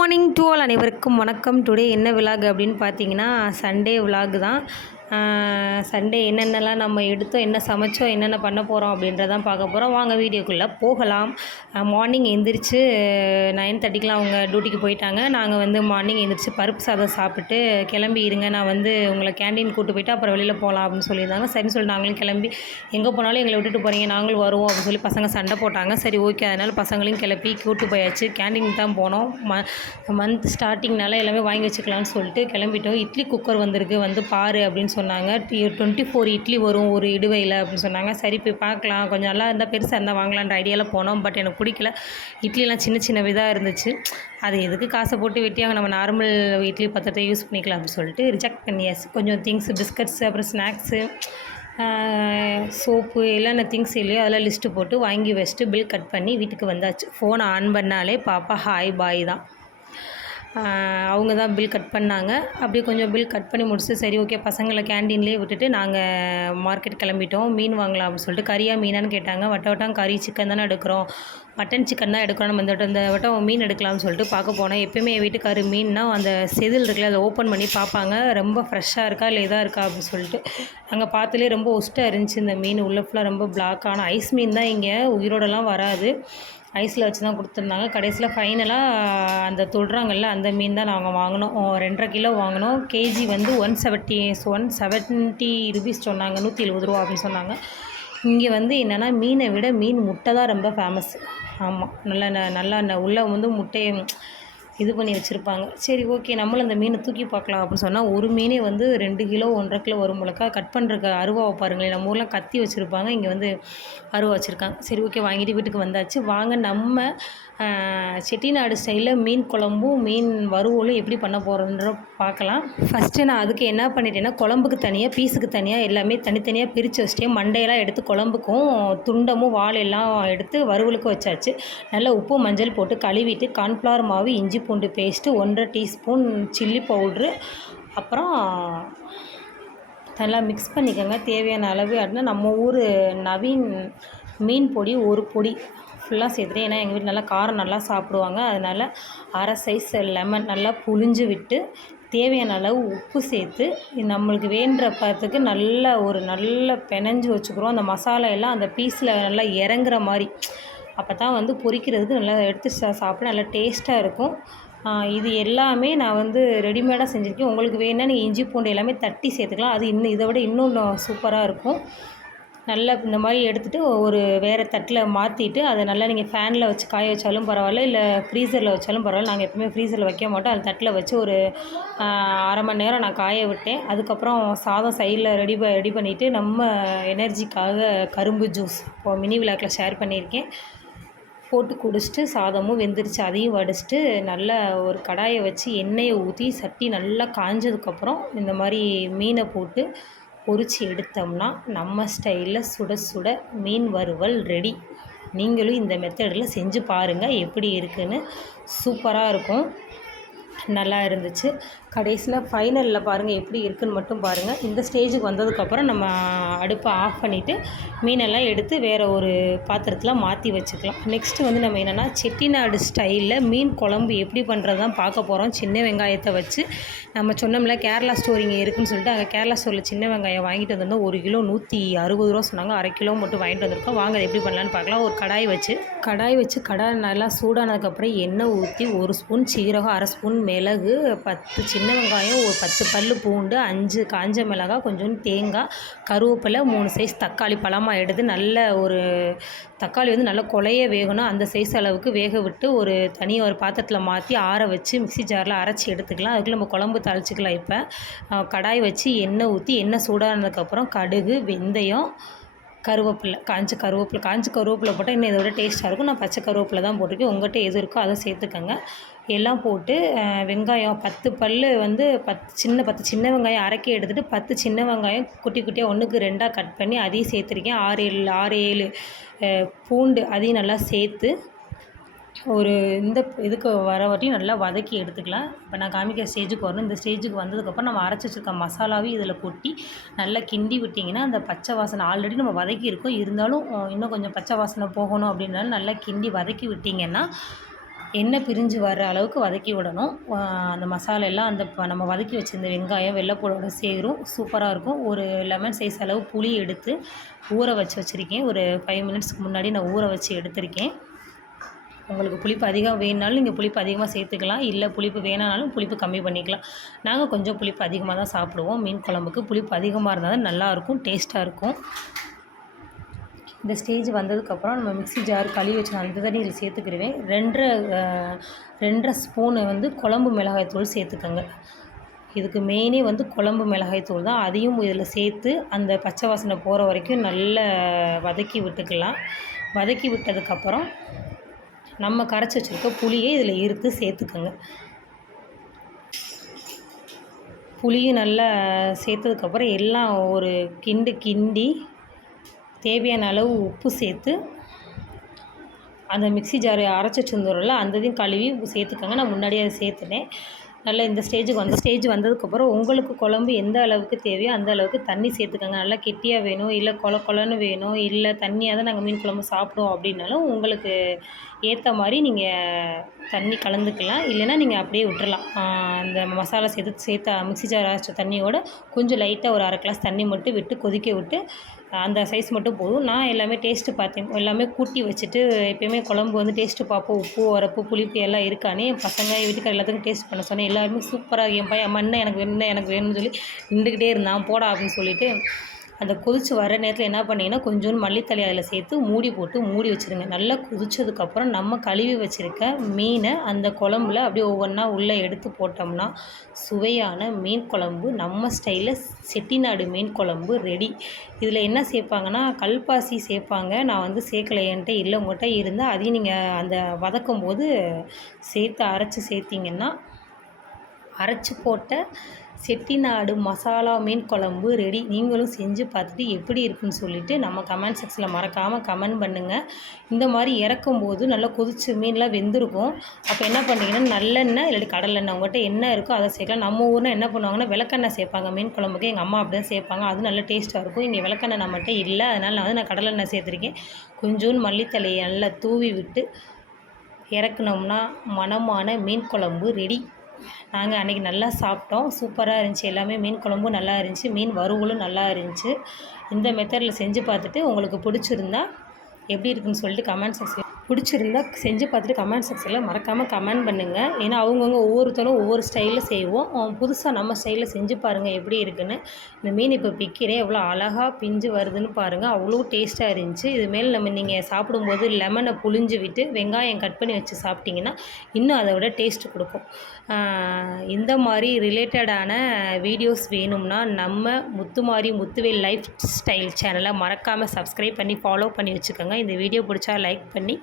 Morning to all அனைவருக்கும் வணக்கம். Today என்ன விலாக் அப்படின்னு பார்த்தீங்கன்னா சண்டே விலாக் தான். சண்டே என்னென்னலாம் நம்ம எடுத்தோம் என்ன சமைச்சோம் என்னென்ன பண்ண போகிறோம் அப்படின்றதான் பார்க்க போகிறோம் வாங்க வீடியோக்குள்ளே போகலாம். மார்னிங் எந்திரிச்சு நைன் தேர்ட்டிக்கெலாம் அவங்க டியூட்டிக்கு போயிட்டாங்க. நாங்கள் வந்து மார்னிங் எந்திரிச்சு பருப்பு சாதம் சாப்பிட்டு கிளம்பி இருங்க நான் வந்து உங்களை கேண்டீன் கூட்டு போயிட்டு அப்புறம் வெளியில் போகலாம் அப்படின்னு சொல்லியிருந்தாங்க. சரின்னு சொல்லி நாங்களும் கிளம்பி எங்கே போனாலும் எங்களை விட்டுட்டு போகிறீங்க நாங்களும் வருவோம் அப்படின்னு சொல்லி பசங்க சண்டை போட்டாங்க. சரி ஓகே அதனால் பசங்களையும் கிளப்பி கூட்டு போயாச்சு. கேண்டீன் தான் போனோம். ம மந்த் ஸ்டார்டிங்னால எல்லாமே வாங்கி வச்சுக்கலாம்னு சொல்லிட்டு கிளம்பிட்டோம். இட்லி குக்கர் வந்திருக்கு வந்து பாரு அப்படின்னு சொன்னாங்க. டுவெண்ட்டி ஃபோர் இட்லி வரும் ஒரு இடுவையில் அப்படின்னு சொன்னாங்க. சரி போய் பார்க்கலாம். கொஞ்சம் நல்லா இருந்தால் பெருசாக இருந்தால் வாங்கலான்ற ஐடியாவில் போனோம். பட் எனக்கு பிடிக்கல. இட்லிலாம் சின்ன சின்ன விதாக இருந்துச்சு. அது எதுக்கு காசை போட்டு வெட்டியாங்க நம்ம நார்மல் இட்லி பத்திரத்தை யூஸ் பண்ணிக்கலாம் அப்படின்னு சொல்லிட்டு ரிஜெக்ட் பண்ணியாச்சு கொஞ்சம் திங்ஸ் பிஸ்கட்ஸு அப்புறம் ஸ்நாக்ஸு சோப்பு என்னென்ன திங்ஸ் இல்லையோ அதெல்லாம் லிஸ்ட்டு போட்டு வாங்கி வச்சுட்டு பில் கட் பண்ணி வீட்டுக்கு வந்தாச்சு. ஃபோனை ஆன் பண்ணாலே பாப்பா ஹாய் பாய் தான். அவங்க தான் பில் கட் பண்ணாங்க. அப்படியே கொஞ்சம் பில் கட் பண்ணி முடிச்சுட்டு சரி ஓகே பசங்களை கேண்டீன்லேயே விட்டுட்டு நாங்கள் மார்க்கெட் கிளம்பிட்டோம். மீன் வாங்கலாம் அப்படின்னு சொல்லிட்டு கறியாக மீனான்னு கேட்டாங்க. வட்ட வட்டம் கறி சிக்கன் தானே எடுக்கிறோம். மட்டன் சிக்கன் தான் எடுக்கணும் நம்ம இந்த வட்டம் இந்த வட்டம் மீன் எடுக்கலாம்னு சொல்லிட்டு பார்க்க போனோம் எப்பயுமே என் வீட்டுக்காரு மீன்னா அந்த செதில் இருக்குல்ல அதை ஓப்பன் பண்ணி பார்ப்பாங்க. ரொம்ப ஃப்ரெஷ்ஷாக இருக்கா இல்லை இதாக இருக்கா அப்படின்னு சொல்லிட்டு. அங்கே பார்த்துலேயே ரொம்ப ஒஸ்ட்டாக இருந்துச்சு இந்த மீன். உள்ள ஃபுல்லாக ரொம்ப பிளாக்கான ஐஸ் மீன் தான் இங்கே. உயிரோடலாம் வராது. ஐஸில் வச்சு தான் கொடுத்துருந்தாங்க. கடைசியில் ஃபைனலாக அந்த தொடுறாங்கல்ல அந்த மீன் தான் நாங்கள் வாங்கினோம். ரெண்டரை கிலோ வாங்கினோம். கேஜி வந்து one seventy one seventy rupees சொன்னாங்க. நூற்றி எழுபது ரூபா அப்படின்னு சொன்னாங்க. இங்கே வந்து என்னென்னா மீனை விட மீன் முட்டை தான் ரொம்ப ஃபேமஸ் ஆமாம் நல்லா நல்லா உள்ளே வந்து முட்டையை இது பண்ணி வச்சுருப்பாங்க. சரி ஓகே நம்மளும் அந்த மீனை தூக்கி பார்க்கலாம் அப்படின்னு சொன்னால் ஒரு மீனே வந்து ரெண்டு கிலோ ஒன்றரை கிலோ வரும் போலக்கா கட் பண்ணுறக்கு அருவாவை பாருங்களேன். நம்ம ஊரில் கத்தி வச்சுருப்பாங்க. இங்கே வந்து அருவா வச்சுருக்காங்க. சரி ஓகே வாங்கிட்டு வீட்டுக்கு வந்தாச்சு. வாங்க நம்ம செட்டிநாடு ஸ்டைலில் மீன் குழம்பும் மீன் வறுவலும் எப்படி பண்ண போகிறோன்ற பார்க்கலாம். ஃபஸ்ட்டு நான் அதுக்கு என்ன பண்ணிட்டேன்னா குழம்புக்கு தனியாக பீஸுக்கு தனியாக எல்லாமே தனித்தனியாக பிரித்து வச்சுட்டேன். மண்டையெல்லாம் எடுத்து குழம்புக்கும் துண்டமும் வாழை எல்லாம் எடுத்து வறுவலுக்கும் வச்சாச்சு. நல்லா உப்பு மஞ்சள் போட்டு கழுவிட்டு கார்ன்ஃப்ளவர் மாவு இஞ்சி பூண்டு பேஸ்ட்டு ஒன்றரை டீஸ்பூன் சில்லி பவுட்ரு அப்புறம் நல்லா மிக்ஸ் பண்ணிக்கோங்க. தேவையான அளவு அப்படின்னா நம்ம ஊர் நவீன் மீன் பொடி ஒரு பொடி ஃபுல்லாக சேர்த்துட்டு ஏன்னா எங்கள் வீட்டில் நல்லா காரம் நல்லா சாப்பிடுவாங்க. அதனால் அரை சைஸ் லெமன் நல்லா புழிஞ்சு விட்டு தேவையான அளவு உப்பு சேர்த்து நம்மளுக்கு வேண்டுற பதத்துக்கு நல்ல ஒரு நல்ல பெனஞ்சு வச்சுக்கிறோம். அந்த மசாலா எல்லாம் அந்த பீஸில் நல்லா இறங்குற மாதிரி அப்போ தான் வந்து பொரிக்கிறதுக்கு நல்லா எடுத்து சா சாப்பிட நல்லா டேஸ்ட்டாக இருக்கும். இது எல்லாமே நான் வந்து ரெடிமேடாக செஞ்சுருக்கேன். உங்களுக்கு வேணும்னா நீங்கள் இஞ்சி பூண்டு எல்லாமே தட்டி சேர்த்துக்கலாம். அது இன்னும் இதை விட இன்னும் சூப்பராக இருக்கும். நல்லா இந்த மாதிரி எடுத்துகிட்டு ஒரு வேறு தட்டில் மாற்றிட்டு அதை நல்லா நீங்கள் ஃபேனில் வச்சு காய வச்சாலும் பரவாயில்ல இல்லை ஃப்ரீசரில் வச்சாலும் பரவாயில்ல. நாங்கள் எப்பவுமே ஃப்ரீசரில் வைக்க மாட்டோம். அது தட்டில் வச்சு ஒரு அரை மணி நேரம் நான் காய விட்டேன். அதுக்கப்புறம் சாதம் சைடில் ரெடி ரெடி பண்ணிவிட்டு நம்ம எனர்ஜிக்காக கரும்பு ஜூஸ் இப்போ மினி விளாக்கில் ஷேர் பண்ணியிருக்கேன். போட்டு குடிச்சிட்டு சாதமும் வெந்துருச்சு. அதையும் வடிச்சிட்டு நல்லா ஒரு கடாயை வச்சு எண்ணெயை ஊற்றி சட்டி நல்லா காஞ்சதுக்கப்புறம் இந்த மாதிரி மீனை போட்டு பொறிச்சு எடுத்தோம்னா நம்ம ஸ்டைலில் சுட சுட மீன் வறுவல் ரெடி. நீங்களும் இந்த மெத்தடில் செஞ்சு பாருங்கள் எப்படி இருக்குன்னு. சூப்பராக இருக்கும். நல்லா இருந்துச்சு. கடைசியில் ஃபைனலில் பாருங்கள் எப்படி இருக்குதுன்னு மட்டும் பாருங்கள் இந்த ஸ்டேஜுக்கு வந்ததுக்கப்புறம் நம்ம அடுப்பை ஆஃப் பண்ணிவிட்டு மீனெல்லாம் எடுத்து வேறு ஒரு பாத்திரத்தில் மாற்றி வச்சுக்கலாம். நெக்ஸ்ட்டு வந்து நம்ம என்னென்னா செட்டிநாடு ஸ்டைலில் மீன் குழம்பு எப்படி பண்ணுறது தான் பார்க்க போகிறோம் சின்ன வெங்காயத்தை வச்சு நம்ம சொன்னோம்ல கேரளா ஸ்டோர் இங்கே இருக்குதுன்னு சொல்லிட்டு அங்கே கேரளா ஸ்டோரில் சின்ன வெங்காயம் வாங்கிட்டு வந்திருந்தோம் ஒரு கிலோ நூற்றி அறுபது ரூபா சொன்னாங்க. அரை கிலோ மட்டும் வாங்கிட்டு வந்திருக்கோம். வாங்க அதை எப்படி பண்ணலான்னு பார்க்கலாம். ஒரு கடாய் வச்சு. கடாய் வச்சு கடாய் நல்லா சூடானதுக்கப்புறம் எண்ணெய் ஊற்றி ஒரு ஸ்பூன் சீரகம் அரை ஸ்பூன் மிளகு பத்து சின்ன வெங்காயம் ஒரு பத்து பல் பூண்டு அஞ்சு காஞ்ச மிளகாய் கொஞ்சோண்டு தேங்காய் கருவேப்பிலை மூணு சைஸ் தக்காளி பழமாக எடுத்து நல்ல ஒரு தக்காளி வந்து நல்லா கொலைய வேகணும். அந்த சைஸ் அளவுக்கு வேக விட்டு ஒரு தனி ஒரு பாத்திரத்தில் மாற்றி ஆற வச்சு மிக்ஸி ஜாரில் அரைச்சி எடுத்துக்கலாம். அதுக்கு நம்ம குழம்பு தாளிச்சிக்கலாம் இப்போ. கடாய் வச்சு எண்ணெய் ஊற்றி எண்ணெய் சூடானதுக்கப்புறம் கடுகு வெந்தயம் கருவேப்பிலை காஞ்ச கருவேப்பிலை காஞ்ச கருவேப்பிலை போட்டால் இன்னும் இதை விட டேஸ்ட்டாக இருக்கும். நான் பச்சை கருவேப்பிலை தான் போட்டிருக்கேன். உங்கள்கிட்ட எது இருக்கோ அதை சேர்த்துக்கோங்க. எல்லாம் போட்டு வெங்காயம் பத்து பல் வந்து பத்து சின்ன பத்து சின்ன வெங்காயம் அரைக்கி எடுத்துகிட்டு பத்து சின்ன வெங்காயம் குட்டி குட்டியாக ஒன்றுக்கு ரெண்டாக கட் பண்ணி அதையும் சேர்த்துருக்கேன். ஆறு ஏழு ஆறு ஏழு பூண்டு அதையும் நல்லா சேர்த்து ஒரு இந்த இதுக்கு வர வரையும் நல்லா வதக்கி எடுத்துக்கலாம். இப்போ நான் காமிக்கிற ஸ்டேஜுக்கு வரணும். இந்த ஸ்டேஜுக்கு வந்ததுக்கப்புறம் நம்ம அரைச்சி வச்சிருக்க மசாலாவையும் இதில் கொட்டி நல்லா கிண்டி விட்டிங்கன்னா அந்த பச்சை வாசனை ஆல்ரெடி நம்ம வதக்கி இருக்கோம். இருந்தாலும் இன்னும் கொஞ்சம் பச்சை வாசனை போகணும் அப்படின்னாலும் நல்லா கிண்டி வதக்கி விட்டிங்கன்னா எண்ணெய் பிரிஞ்சு வர்ற அளவுக்கு வதக்கி விடணும். அந்த மசாலா எல்லாம் அந்த நம்ம வதக்கி வச்சுருந்த வெங்காயம் வெள்ளைப்பூடோட சேரும். சூப்பராக இருக்கும். ஒரு லெமன் சைஸ் அளவு புளி எடுத்து ஊற வச்சு வச்சுருக்கேன். ஒரு ஃபைவ் மினிட்ஸ்க்கு முன்னாடி நான் ஊற வச்சு எடுத்திருக்கேன். உங்களுக்கு புளிப்பு அதிகம் வேணுனாலும் நீங்கள் புளிப்பு அதிகமாக சேர்த்துக்கலாம். இல்லை புளிப்பு வேணாலும் புளிப்பு கம்மி பண்ணிக்கலாம். நாங்கள் கொஞ்சம் புளிப்பு அதிகமாக தான் சாப்பிடுவோம். மீன் குழம்புக்கு புளிப்பு அதிகமாக இருந்தால் தான் நல்லாயிருக்கும் டேஸ்ட்டாக இருக்கும். இந்த ஸ்டேஜ் வந்ததுக்கப்புறம் நம்ம மிக்ஸி ஜார் கழுவி வச்சு அந்த தண்ணியில் சேர்த்துக்கிடுவேன் ரெண்டரை ரெண்டரை ஸ்பூனு வந்து குழம்பு மிளகாய் தூள் சேர்த்துக்கோங்க. இதுக்கு மெயினே வந்து குழம்பு மிளகாய் தூள் தான். அதையும் இதில் சேர்த்து அந்த பச்சை வாசனை போகிற வரைக்கும் நல்லா வதக்கி விட்டுக்கலாம். வதக்கி விட்டதுக்கப்புறம் நம்ம கரைச்சி வச்சுருக்க புளியை இதில் இருத்து சேர்த்துக்கோங்க. புளியும் நல்லா சேர்த்ததுக்கப்புறம் எல்லாம் ஒரு கிண்டு கிண்டி தேவையான அளவு உப்பு சேர்த்து அந்த மிக்ஸி ஜாரை அரைச்சி வச்சுருந்தோம்ல அந்த இதையும் கழுவி சேர்த்துக்கோங்க. நான் முன்னாடியே அதை சேர்த்துனேன் நல்லா இந்த ஸ்டேஜுக்கு வந்து ஸ்டேஜ் வந்ததுக்கப்புறம் உங்களுக்கு குழம்பு எந்த அளவுக்கு தேவையோ அந்த அளவுக்கு தண்ணி சேர்த்துக்கோங்க. நல்லா கெட்டியாக வேணும் இல்லை கொல கொலன்னு வேணும் இல்லை தண்ணியாக தான் நாங்கள் மீன் குழம்பு சாப்பிடுவோம் அப்படின்னாலும் உங்களுக்கு ஏற்ற மாதிரி நீங்கள் தண்ணி கலந்துக்கலாம். இல்லைன்னா நீங்கள் அப்படியே விட்டுறலாம். அந்த மசாலா சேர்த்து சேர்த்த மிக்ஸி ஜார் அரைச்ச தண்ணியோட கொஞ்சம் லைட்டாக ஒரு அரை கிளாஸ் தண்ணி மட்டும் விட்டு கொதிக்க விட்டு அந்த சைஸ் மட்டும் போதும். நான் எல்லாமே டேஸ்ட்டு பார்த்தேன். எல்லாமே கூட்டி வச்சுட்டு எப்பயுமே குழம்பு வந்து டேஸ்ட்டு பார்ப்போம். உப்பு உரப்பு புளிப்பு எல்லாம் இருக்கானே என் பசங்க என் வீட்டுக்கார எல்லாத்துக்கும் டேஸ்ட் பண்ண சொன்னேன். எல்லாருமே சூப்பராக என் பையன் அம்மா என்ன எனக்கு வேணும் எனக்கு வேணும்னு சொல்லி நின்றுக்கிட்டே இருந்தான். போடா அப்படின்னு சொல்லிட்டு அந்த கொதித்து வர நேரத்தில் என்ன பண்ணிங்கன்னா கொஞ்சோண்டு மல்லித்தலை அதில் சேர்த்து மூடி போட்டு மூடி வச்சுருங்க. நல்லா கொதிச்சதுக்கப்புறம் நம்ம கழுவி வச்சுருக்க மீனை அந்த குழம்புல அப்படியே ஒவ்வொன்றா உள்ளே எடுத்து போட்டோம்னா சுவையான மீன் குழம்பு நம்ம ஸ்டைலில் செட்டிநாடு மீன் குழம்பு ரெடி இதில் என்ன சேர்ப்பாங்கன்னா கல்பாசி சேர்ப்பாங்க. நான் வந்து சேர்க்கலையன்ட்டு என்கிட்ட இல்லை உங்கள்கிட்ட இருந்தால் அதையும் நீங்கள் அந்த வதக்கும் போது சேர்த்து அரைச்சி சேர்த்திங்கன்னா அரைச்சி போட்ட செட்டிநாடு மசாலா மீன் குழம்பு ரெடி நீங்களும் செஞ்சு பார்த்துட்டு எப்படி இருக்குன்னு சொல்லிவிட்டு நம்ம கமெண்ட் செக்ஷனில் மறக்காமல் கமெண்ட் பண்ணுங்கள் இந்த மாதிரி இறக்கும் போது நல்லா கொதிச்சு மீன்லாம் வெந்திருக்கும். அப்போ என்ன பண்ணிங்கன்னா நல்லெண்ணெய் இல்லாட்டி கடலெண்ணெய் உங்கள்கிட்ட என்ன இருக்கோ அதை சேர்க்கலாம். நம்ம ஊரில் என்ன பண்ணுவாங்கன்னா விளக்கெண்ணெய் சேர்ப்பாங்க மீன் குழம்புக்கு. எங்கள் அம்மா அப்படி தான் சேர்ப்பாங்க. அது நல்ல டேஸ்ட்டாக இருக்கும். இங்கே விளக்கெண்ணெய் நம்மகிட்ட இல்லை. அதனால் நான் வந்து நான் கடலெண்ணெய் சேர்த்துருக்கேன். கொஞ்சோண்டு மல்லித்தலையை நல்லா தூவி விட்டு இறக்குனோம்னா மணமான மீன் குழம்பு ரெடி நாங்கள் அன்றைக்கி நல்லா சாப்பிட்டோம். சூப்பராக இருந்துச்சு. எல்லாமே மீன் குழம்பும் நல்லா இருந்துச்சு. மீன் வறுவலும் நல்லா இருந்துச்சு. இந்த மெத்தடில் செஞ்சு பார்த்துட்டு உங்களுக்கு பிடிச்சிருந்தா எப்படி இருக்குன்னு சொல்லிட்டு கமெண்ட் செக்ஷன் பிடிச்சிருந்தா செஞ்சு பார்த்துட்டு கமெண்ட் செக்ஷனில் மறக்காமல் கமெண்ட் பண்ணுங்கள் ஏன்னா அவங்கவுங்க ஒவ்வொருத்தரும் ஒவ்வொரு ஸ்டைலில் செய்வோம். புதுசாக நம்ம ஸ்டைலில் செஞ்சு பாருங்கள் எப்படி இருக்குன்னு. இந்த மீன் இப்போ பிக்கிறேன் எவ்வளோ அழகாக பிஞ்சு வருதுன்னு பாருங்கள் அவ்வளோ டேஸ்ட்டாக இருந்துச்சு. இது நம்ம நீங்கள் சாப்பிடும்போது லெமனை புழிஞ்சு விட்டு வெங்காயம் கட் பண்ணி வச்சு சாப்பிட்டிங்கன்னா இன்னும் அதை விட டேஸ்ட்டு கொடுக்கும். இந்த மாதிரி ரிலேட்டடான வீடியோஸ் வேணும்னா நம்ம முத்துமாரி முத்துவேல் லைஃப் ஸ்டைல் சேனலை மறக்காமல் சப்ஸ்கிரைப் பண்ணி ஃபாலோ பண்ணி வச்சுக்கோங்க. இந்த வீடியோ பிடிச்சா லைக் பண்ணி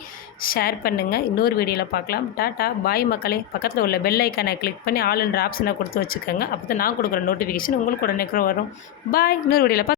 ஷேர் பண்ணுங்கள் இன்னொரு வீடியோவில் பார்க்கலாம். டாட்டா பாய் மக்களே. பக்கத்தில் உள்ள பெல் ஐக்கானை கிளிக் பண்ணி ஆல் என்ற ஆப்ஷனை கொடுத்து வச்சுக்கோங்க. அப்போ தான் நான் கொடுக்குற நோட்டிஃபிகேஷன் உங்களுக்கு உடனே வரும். பாய். இன்னொரு வீடியோவில் பார்த்து